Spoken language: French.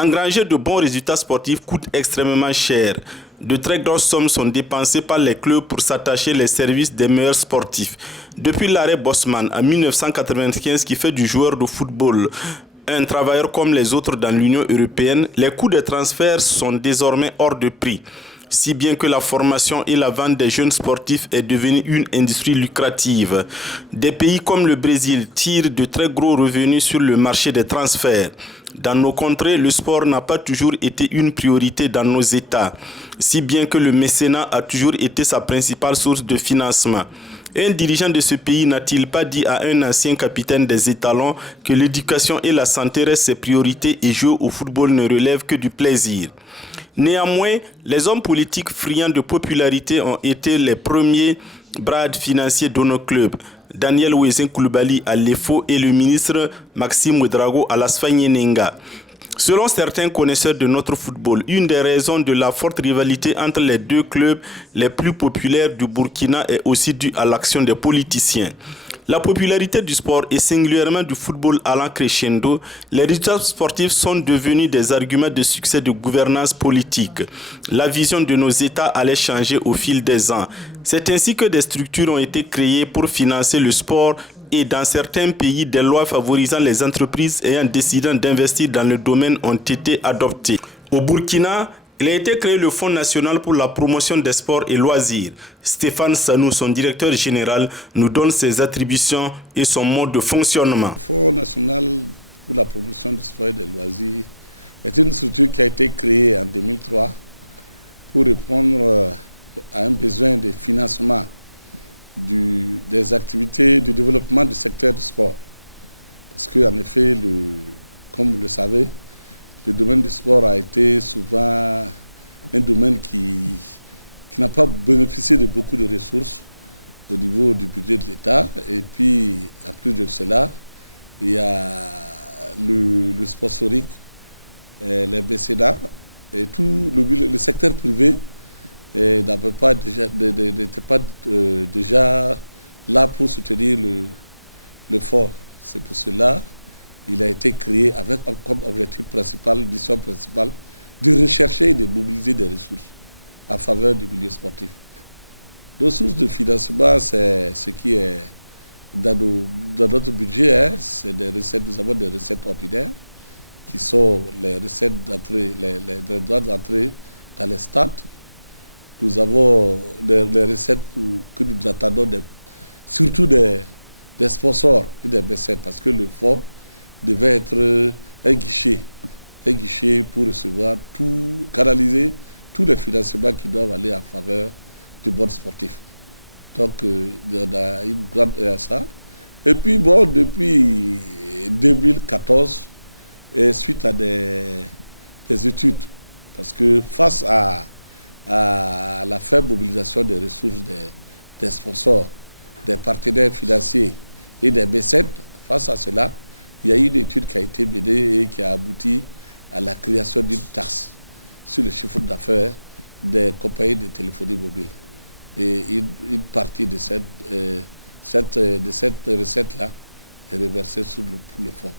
Engranger de bons résultats sportifs coûte extrêmement cher. De très grosses sommes sont dépensées par les clubs pour s'attacher les services des meilleurs sportifs. Depuis l'arrêt Bosman en 1995 qui fait du joueur de football un travailleur comme les autres dans l'Union européenne, les coûts de transfert sont désormais hors de prix. Si bien que la formation et la vente des jeunes sportifs est devenue une industrie lucrative. Des pays comme le Brésil tirent de très gros revenus sur le marché des transferts. Dans nos contrées, le sport n'a pas toujours été une priorité dans nos États, si bien que le mécénat a toujours été sa principale source de financement. Un dirigeant de ce pays n'a-t-il pas dit à un ancien capitaine des étalons que l'éducation et la santé restent ses priorités et jouer au football ne relève que du plaisir? Néanmoins, les hommes politiques friands de popularité ont été les premiers bras financiers de nos clubs. Daniel Wesen Koulibaly à l'EFO et le ministre Maxime Ouedraogo à l'Asfanyenenga. Selon certains connaisseurs de notre football, une des raisons de la forte rivalité entre les deux clubs les plus populaires du Burkina est aussi due à l'action des politiciens. La popularité du sport et singulièrement du football allant crescendo, les résultats sportifs sont devenus des arguments de succès de gouvernance politique. La vision de nos États allait changer au fil des ans. C'est ainsi que des structures ont été créées pour financer le sport et dans certains pays, des lois favorisant les entreprises ayant décidé d'investir dans le domaine ont été adoptées. Au Burkina, il a été créé le Fonds national pour la promotion des sports et loisirs. Stéphane Sanou, son directeur général, nous donne ses attributions et son mode de fonctionnement. Le Fonds national pour la promotion des sports et des loisirs est une structure qui a été créée en 2003 pour répondre à un besoin de financement des activités du développement du secteur du sport. Parce qu'en effet, comme vous le savez, le domaine du sport a été souvent un domaine qui n'a pas bénéficié de beaucoup de ressources au niveau du budget de l'État. Et puis, en plus de cela, il y a le sponsoring, les mécénats et tout le secteur privé n'était pas déjà là pour soutenir le fonds. C'est pour cela qu'il a été créé avec comme objectif principal, mission principale, de rechercher et de mobiliser des ressources en faveur du milieu sportif. Nos sources de financement, c'est ce qui est dans notre budget, c'est des recettes. Nous avons des recettes ordinaires qui sont les recettes d'entrée, les droits d'entrée dans les stades. Nous avons des recettes que nous attendons, surtout des sponsors et des mécènes, parce que le fonds devait être un guichet pour recevoir canaliser tous les financements qui doivent aller en faveur du monde sportif. Donc, on a une grande œil à ça. Et puis, bon, depuis 2014, et suite à des études, parce que face à la faible mobilisation des ressources des sponsors, des partenaires financiers et des mécènes, face à cela, il y a eu une étude qui a été menée et qui a abouti à la création d'une taxe sur le chiffre d'affaires des compagnies de téléphonie mobile. Et une partie de cette recette-là est reversée sur le fonds.